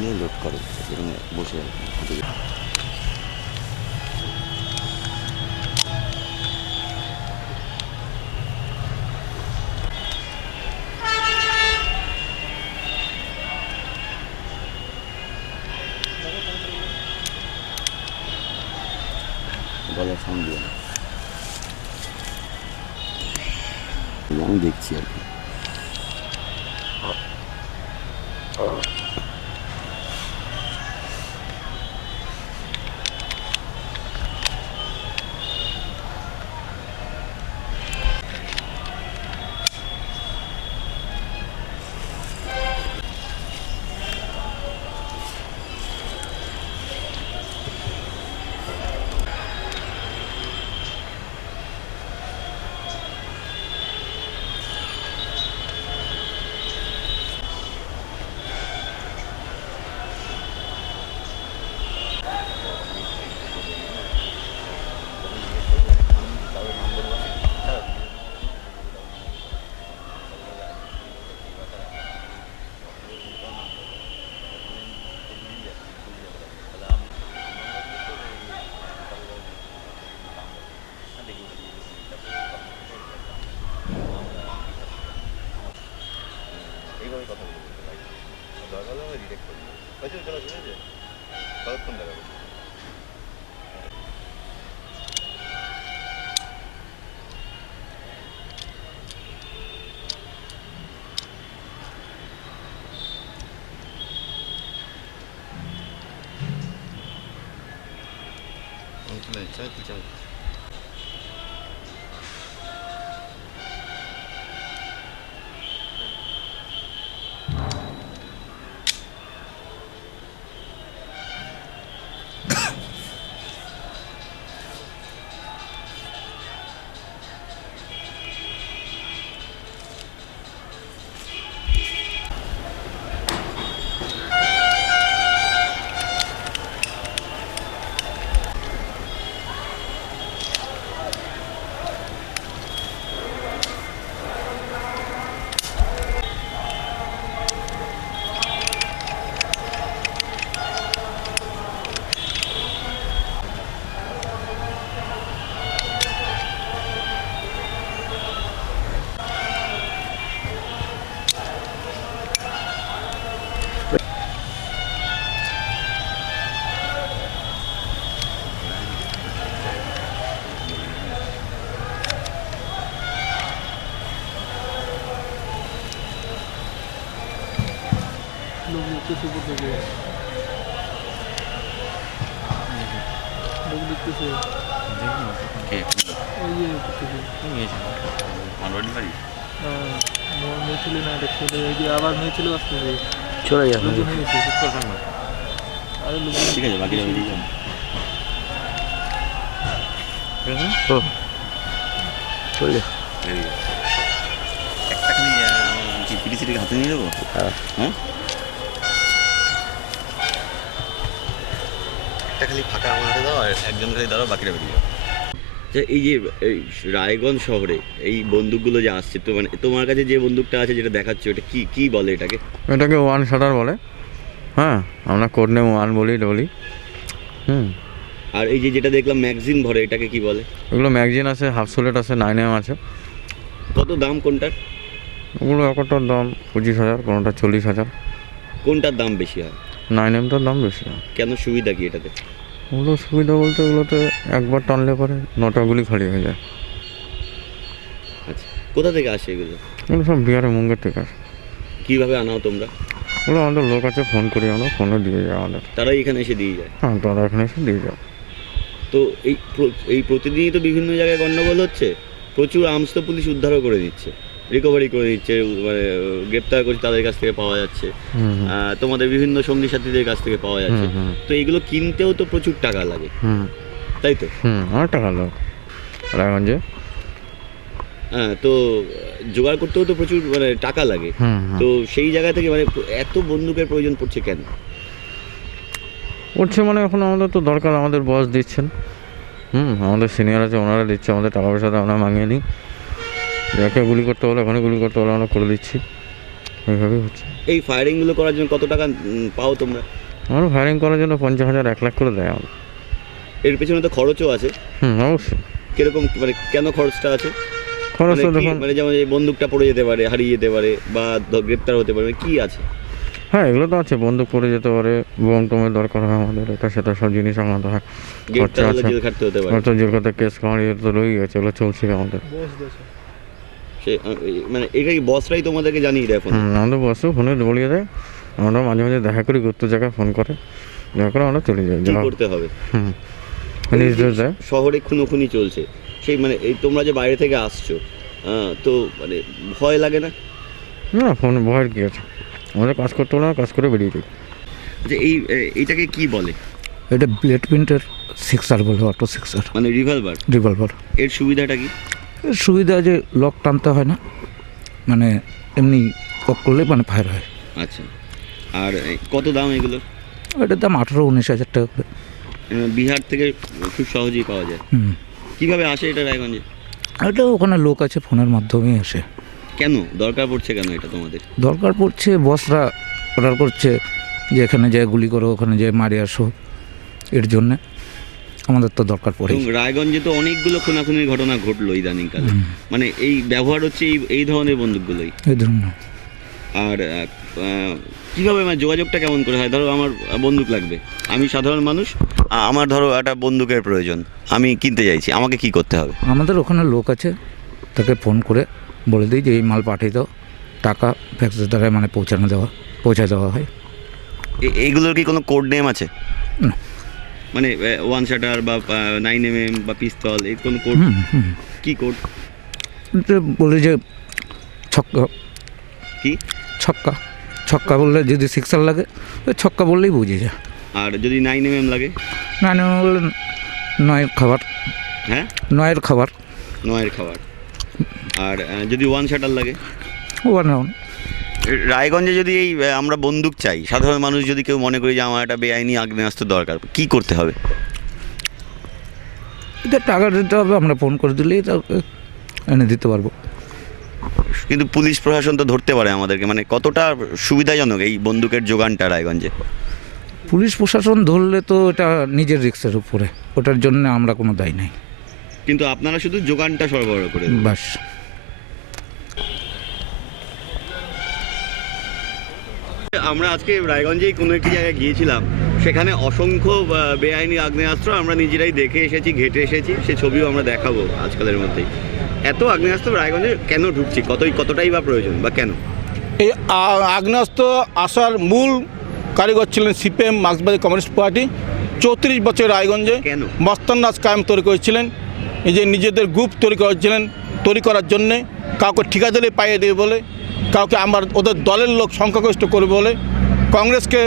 নিয়ে লোড করে এখানে বসে গলার সাউন্ড দিয়ে না, আমি দেখছি আর কি। এইভাবে কথা বলবো দরকার হলে আমি রিটেক্ট করবো হয়তো চলা শুনেছে কতক্ষণ দেখাবো। চাইছি চাইছি लोग लिखते से बोलते हैं लोग लिखते से কে ये लिखते से নিয়েছে অলরেডি বাড়ি মেয়ে ছেলে না এটা ছেলে এই যে আবার মেয়ে ছেলে আসতেছে চলে যাবে লোকজন হয়ে গেছে শিক্ষা না আরে লোক ঠিক আছে বাকিরা বেরিয়ে যাবে। ও চলে যা বেরিয়ে যাবে একটা খালি কি পিডিসিটিকে হাতে নিয়ে দেবো। হ্যাঁ একটা খালি ফাঁকা আমার হাতে দাও আর একজন খালি দাঁড়াও বাকিরা বেরিয়ে যাও। আচ্ছা এই যে এই রায়গঞ্জ শহরে এই বন্দুকগুলো যে আসছে তো মানে তোমার কাছে যে বন্দুকটা আছে যেটা দেখাচ্ছে ওটা কি কি বলে এটাকে? এটাকে ওয়ান শাটার বলে। হ্যাঁ আমরা কোড নেম ওয়ান বলি। আর এই যে যেটা দেখলাম ম্যাগজিন ভরে এটাকে কি বলে? ওগুলো ম্যাগজিন আছে, হাফ সোলেট আছে, 9mm আছে। কত দাম কোনটার? ওগুলো একটার দাম 25,000, কোনোটা 40,000। কোনটার দাম বেশি হয়? 9Mটার দাম বেশি হয়। কেন সুবিধা কি এটাতে? ওগুলো সুবিধা বলতে ওগুলোতে একবার টানলে পরে 9টা গুলি খালি হয়ে যায়। আচ্ছা কোথা থেকে আসে এগুলো? ওগুলো সব বিহারে মুঙ্গের থেকে আসে। কীভাবে আনাও তোমরা? ওগুলো আমাদের লোক আছে, ফোন করি আমরা, ফোনে দিয়ে যায় আমাদের। তারাই এখানে এসে দিয়ে যায়? হ্যাঁ তারা এখানে এসে দিয়ে যায়। তো এই প্রতিদিনই তো বিভিন্ন জায়গায় গণ্ডগোল হচ্ছে, প্রচুর আর্মস তো পুলিশ উদ্ধারও করে দিচ্ছে, রিকভারি করে দিচ্ছে, মানে গ্রেপ্তার করছে তাদের কাছ থেকে পাওয়া যাচ্ছে, তোমাদের বিভিন্ন সঙ্গী সাথীদের কাছ থেকে পাওয়া যাচ্ছে। তো এগুলো কিনতেও তো প্রচুর টাকা লাগে, তাই তো? অনেক টাকা লোক রায়গঞ্জে। হ্যাঁ তো জোগাড় করতেও তো প্রচুর মানে টাকা লাগে। তো সেই জায়গা থেকে মানে এত বন্দুকের প্রয়োজন পড়ছে কেন? উঠছে মানে এখন আমাদের তো দরকার, আমাদের বস দিচ্ছেন। আমাদের সিনিয়র আছে, ওনারা দিচ্ছে, আমাদের টাকা পয়সাটা আমরা মাঙিয়ে নিই। যাকে গুলি করতে হলে, ওখানে গুলি করতে হলে আমরা করে দিচ্ছি। এইভাবেই হচ্ছে। এই ফায়ারিংগুলো করার জন্য কত টাকা পাও তোমরা? আমরা ফায়ারিং করার জন্য 50,000 1 লাখ করে দেয় আমাদের। এর পেছনে তো খরচও আছে। অবশ্যই কিরকম, মানে কেন খরচটা আছে? খরচ মানে তো কি- দেখুন, মানে যেমন এই বন্দুকটা পড়ে যেতে পারে, হারিয়ে যেতে পারে, বা গ্রেপ্তার হতে পারে, কি আছে? হ্যাঁ এগুলো তো আছে, বন্দুক পড়ে যেতে পারে, বোম টোমের দরকার হয় আমাদের, এটা সেটা সব জিনিস আমাদের হয়। গ্রেপ্তার খরচা হলে আছে, জেল খাটতে হতে পারে। হয়তো জেল কথা কেস কামারি তো রয়ে গেছে, এগুলো চলছে আমাদের। বস দেশে সে মানে এটা কি বসরাই তোমাদেরকে জানিয়ে দেয় ফোন? আমাদের বসও ফোনে বলিয়ে দেয়, আমরা মাঝে মাঝে দেখা করি, গুপ্ত জায়গায় ফোন করে, দেখা করে আমরা চলে যাই। কি করতে হবে? নির্দেশ দেয়। শহরে খুনোখুনি চলছে, সেই মানে এই তোমরা যে বাইরে থেকে আসছো, তো মানে ভয় লাগে না? না ফোন ভয়ের কী আছে, আমাদের কাজ করতে হলে কাজ করে বেরিয়ে যাই। আচ্ছা এইটাকে কি বলে? এটা ব্লেড প্রিন্টের সিক্সার বলে, অটো সিক্সার মানে রিভলভার। রিভলভার। এর সুবিধাটা কি? এর সুবিধা যে লক টানতে হয় না, মানে এমনি কক করলে মানে ফায়ার হয়। আচ্ছা, আর কত দাম এগুলো? এটার দাম 18-19 হাজার টাকা করে। বিহার থেকে খুব সহজেই পাওয়া যায়। কিভাবে আসে এটা রায়গঞ্জে? এটা ওখানে লোক আছে, ফোনের মাধ্যমেই আসে। কেন দরকার পড়ছে, কেন এটা তোমাদের? দরকার পড়ছে, বসরা অর্ডার করছে যে এখানে যে গুলি করো, ওখানে যে মারি আসো, এর জন্যে আমাদের তো দরকার পড়ে। এবং রায়গঞ্জে তো অনেকগুলো খুনাখুনির ঘটনা ঘটলো ইদানিংকালে, মানে এই ব্যবহার হচ্ছে এই ধরনের বন্দুকগুলোই। এই ধরুন। আর কীভাবে মানে যোগাযোগটা কেমন করে হয়? ধরো আমার বন্দুক লাগবে, আমি সাধারণ মানুষ, আমার ধরো একটা বন্দুকের প্রয়োজন, আমি কিনতে চাইছি, আমাকে কি করতে হবে? আমাদের ওখানে লোক আছে, তাকে ফোন করে বলে দিই যে এই মাল পাঠিয়ে দাও, টাকা ফ্যাক্সের দ্বারা মানে পৌঁছায় দেওয়া হয়। এইগুলোর কি কোনো কোড নেম আছে? না। মানে 1 শাটার বা 9mm বা পিস্তল, এই কোনো কোড? কি কোড? বলে যে ছক্কা, কি ছক্কা বললে যদি সিক্সার লাগে, ওই ছক্কা বললেই বুঝে যায়। আর যদি 9mm লাগে? না বললে 9-এর খাবার। হ্যাঁ, 9-এর খাবার। 9-এর খাবার। আর যদি 1 শাটার লাগে? 1 রায়গঞ্জে যদি এই আমরা বন্দুক চাই, সাধারণ মানুষ যদি কেউ মনে করি যে আমার একটা বেআইনি আগ্নেয়াস্ত্র দরকার, কি করতে হবে? এটা টাকা দিতে হবে, আমরা ফোন করে দিলেই তাকে এনে দিতে পারবো। কিন্তু পুলিশ প্রশাসন তো ধরতে পারে আমাদেরকে, মানে কতটা সুবিধাজনক এই বন্দুকের যোগানটা রায়গঞ্জে? পুলিশ প্রশাসন ধরলে তো এটা নিজের রিস্কের উপরে, ওটার জন্য আমরা কোনো দায়ী নাই। কিন্তু আপনারা শুধু যোগানটা সরবরাহ করে দেন। বাস। আমরা আজকে রায়গঞ্জেই কোনো একটি জায়গায় গিয়েছিলাম, সেখানে অসংখ্য বেআইনি আগ্নেয়াস্ত্র আমরা নিজেরাই দেখে এসেছি, ঘেটে এসেছি, সে ছবিও আমরা দেখাবো আজকালের মধ্যেই। এত আগ্নেয়াস্ত্র রায়গঞ্জে কেন ঢুকছে, কতটাই বা প্রয়োজন বা কেন? এই আগ্নেয়াস্ত্র আসার মূল কারিগর ছিলেন সিপিএম, মার্ক্সবাদী কমিউনিস্ট পার্টি। 34 বছর রায়গঞ্জে কেন? মস্তান রাজ কায়েম তৈরি করেছিলেন, এই যে নিজেদের গ্রুপ তৈরি করার জন্যে, কাউকে ঠিকাদারি পাইয়ে দেবে বলে, কাউকে আমার ওদের দলের লোক সংখ্যাগরিষ্ঠ করবে বলে, কংগ্রেসকে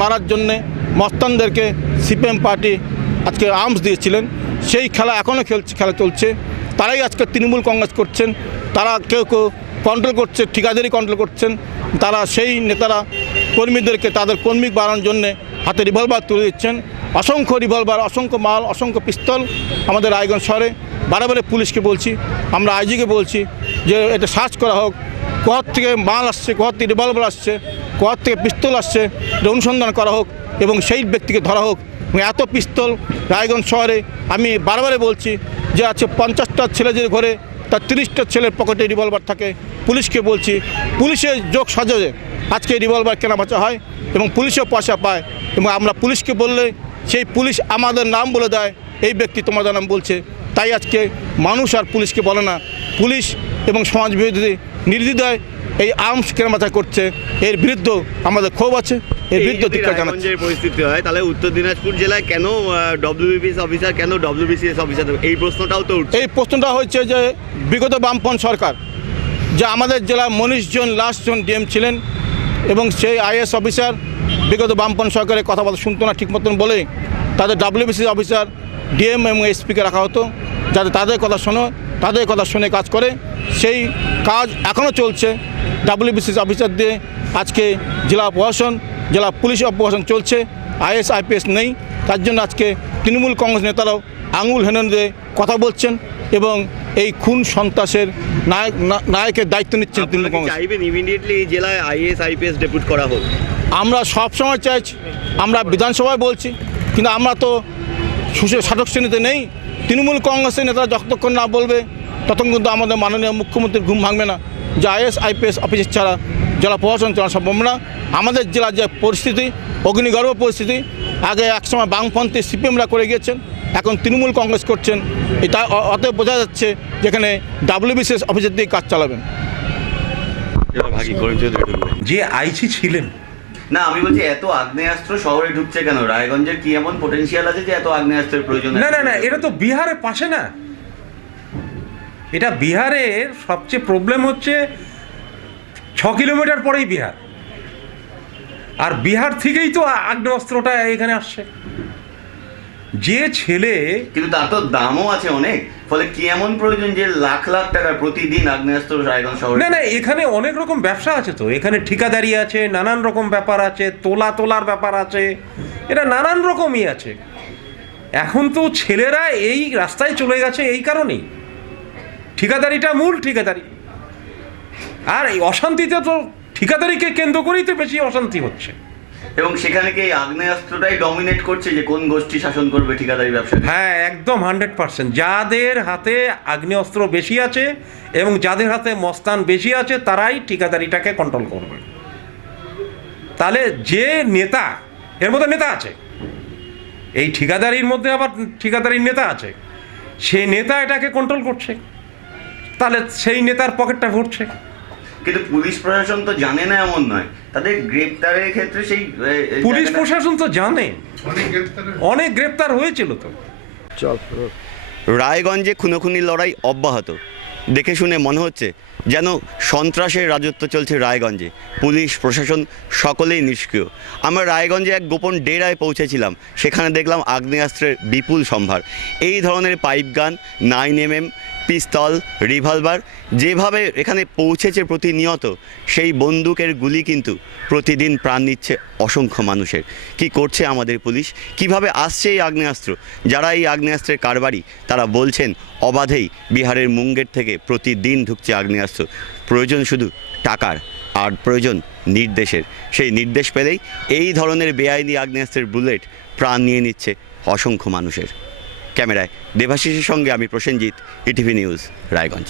মারার জন্যে মস্তানদেরকে সিপিএম পার্টি আজকে আর্মস দিয়েছিলেন। সেই খেলা এখনও খেলা চলছে। তারাই আজকে তৃণমূল কংগ্রেস করছেন, তারা কেউ কন্ট্রোল করছে, ঠিকাদারি কন্ট্রোল করছেন। তারা সেই নেতারা কর্মীদেরকে তাদের কর্মী বাড়ানোর জন্যে হাতে রিভলভার তুলে দিচ্ছেন। অসংখ্য রিভলভার, অসংখ্য মাল, অসংখ্য পিস্তল আমাদের রায়গঞ্জ শহরে। বারে পুলিশকে বলছি, আমরা আইজিকে বলছি যে এটা সার্চ করা হোক, কোথার থেকে মাল আসছে, কোথার থেকে রিভলভার আসছে, কোথার থেকে পিস্তল আসছে, এটা অনুসন্ধান করা হোক এবং সেই ব্যক্তিকে ধরা হোক। এত পিস্তল রায়গঞ্জ শহরে, আমি বারে বলছি যে আছে 50টা ছেলে যে ঘরে, তার 30টা ছেলের পকেটে রিভলভার থাকে। পুলিশকে বলছি, পুলিশের যোগ সাজে আজকে রিভলভার কেনা বেচা হয় এবং পুলিশও পয়সা পায়। এবং আমরা পুলিশকে বললে সেই পুলিশ আমাদের নাম বলে দেয়, এই ব্যক্তি তোমাদের নাম বলছে। তাই আজকে মানুষ আর পুলিশকে বলে না। পুলিশ এবং সমাজ বিরোধী নির্দ্বিধায় এই আর্মস কেনাবেচা করছে, এর বিরুদ্ধে আমাদের ক্ষোভ আছে, এর বিরুদ্ধে ধিক্কার জানাচ্ছি। রায়গঞ্জের পরিস্থিতি হয়, তাহলে উত্তর দিনাজপুর জেলায় কেন ডব্লিউবিপিএস অফিসার, কেন ডব্লিউবিসিএস অফিসার, এই প্রশ্নটাও তো উঠছে। এই প্রশ্নটা হচ্ছে যে বিগত বামপন্থী সরকার, যে আমাদের জেলার 19 জন লাস্ট জন ডিএম ছিলেন এবং সেই আইএস অফিসার বিগত বামপন্থী সরকারের কথাবার্তা শুনতো না ঠিক মতন বলে, তাদের ডব্লিউবিসি অফিসার ডিএম এবং এসপিকে রাখা হতো, যাতে তাদের কথা শুনে কাজ করে। সেই কাজ এখনও চলছে। ডব্লিউবিসি অফিসার দিয়ে আজকে জেলা প্রশাসন, জেলা পুলিশ অপারেশন চলছে, আইএস আইপিএস নেই। তার জন্য আজকে তৃণমূল কংগ্রেস নেতারাও আঙুল হেনে দিয়ে কথা বলছেন এবং এই খুন সন্ত্রাসের নায়কের দায়িত্ব নিচ্ছেন তৃণমূল আপনারা কি কংগ্রেস। চাইবেন ইমিডিয়েটলি এই জেলায় আইএস আইপিএস ডেপুট করা হোক? আমরা সব সময় চাইছি, আমরা বিধানসভায় বলছি, কিন্তু আমরা তো শাসক শ্রেণীতে নেই। তৃণমূল কংগ্রেসের নেতারা যতক্ষণ না বলবে ততক্ষণ কিন্তু আমাদের মাননীয় মুখ্যমন্ত্রীর ঘুম ভাঙবে না যে আইএস আইপিএস অফিসার ছাড়া জেলা প্রশাসন চালানো সম্ভব না। আমাদের জেলার যে পরিস্থিতি, অগ্নিগর্ভ পরিস্থিতি, আগে একসময় বামপন্থী সিপিএমরা করে গিয়েছেন, এখন তৃণমূল কংগ্রেস করছেন। এটা অতএব বোঝা যাচ্ছে যেখানে WBCS অফিসের দিয়ে কাজ চালাবেন। এবার ভাগি করেন চৌধুরী ঢুকবে। যে আইসি ছিলেন, না, আমি বলছি এত আগ্নেয়াস্ত্র শহরে ঢুকছে কেন? রায়গঞ্জের কি এমন পোটেনশিয়াল আছে যে এত আগ্নেয়াস্ত্রের প্রয়োজন? না না না, এটা তো বিহারের পাশে না, এটা বিহারের সবচেয়ে প্রবলেম হচ্ছে 6 কিলোমিটার পরেই বিহার, আর বিহার থেকেই তো আগ্নেয়াস্ত্রটা এখানে আসছে। যে ছেলে, কিন্তু তার তো দামও আছে অনেক, ফলে কি এমন প্রয়োজন যে লাখ লাখ টাকার প্রতিদিন আগ্নেয়াস্ত্র রায়গঞ্জ শহরে? না না, এখানে অনেক রকম ব্যবসা আছে তো, এখানে ঠিকাদারি আছে, নানান রকম ব্যাপার আছে, তোলার ব্যাপার আছে, এটা নানান রকমই আছে। এখন তো ছেলেরা এই রাস্তায় চলে গেছে এই কারণেই, ঠিকাদারিটা মূল ঠিকাদারি। আর এই অশান্তিতে তো ঠিকাদারিকে কেন্দ্র করেই তো বেশি অশান্তি হচ্ছে। এবং সেখানে কি এই আগ্নেয়াস্ত্রটাই ডমিনেট করছে যে কোন গোষ্ঠী শাসন করবে ঠিকাদারি ব্যবসা? হ্যাঁ, একদম 100%। যাদের হাতে আগ্নেয়াস্ত্র বেশি আছে এবং যাদের হাতে মস্তান বেশি আছে তারাই ঠিকাদারিটাকে কন্ট্রোল করবে। তাহলে যে নেতা, এর মধ্যে নেতা আছে, এই ঠিকাদারির মধ্যে আবার ঠিকাদারির নেতা আছে, সেই নেতা এটাকে কন্ট্রোল করছে, তাহলে সেই নেতার পকেটটা ভরছে। কিন্তু পুলিশ প্রশাসন তো জানে না এমন নয়, তাদের গ্রেপ্তারের ক্ষেত্রে সেই পুলিশ প্রশাসন তো জানে, অনেক গ্রেপ্তার হয়েছিল তো। রায়গঞ্জে খুনোখুনি লড়াই অব্যাহত। দেখে শুনে মনে হচ্ছে যেন সন্ত্রাসের রাজত্ব চলছে রায়গঞ্জে। পুলিশ প্রশাসন সকলেই নিষ্ক্রিয়। আমরা রায়গঞ্জে এক গোপন ডেরায় পৌঁছেছিলাম, সেখানে দেখলাম আগ্নেয়াস্ত্রের বিপুল সম্ভার। এই ধরনের পাইপ গান, 9mm, পিস্তল, রিভলভার যেভাবে এখানে পৌঁছেছে প্রতিনিয়ত, সেই বন্দুকের গুলি কিন্তু প্রতিদিন প্রাণ নিচ্ছে অসংখ্য মানুষের। কি করছে আমাদের পুলিশ? কিভাবে আসছে এই আগ্নেয়াস্ত্র? যারা এই আগ্নেয়াস্ত্রের কারবারি তারা বলছেন অবাধেই বিহারের মুঙ্গের থেকে প্রতিদিন ঢুকছে আগ্নেয়াস্ত্র। প্রয়োজন শুধু টাকার, আর প্রয়োজন নির্দেশের। সেই নির্দেশ পেলেই এই ধরনের বেআইনি আগ্নেয়াস্ত্রের বুলেট প্রাণ নিয়ে নিচ্ছে অসংখ্য মানুষের। ক্যামেরায় দেবাশিসের সঙ্গে আমি প্রসেনজিৎ, ইটিভি নিউজ, রায়গঞ্জ।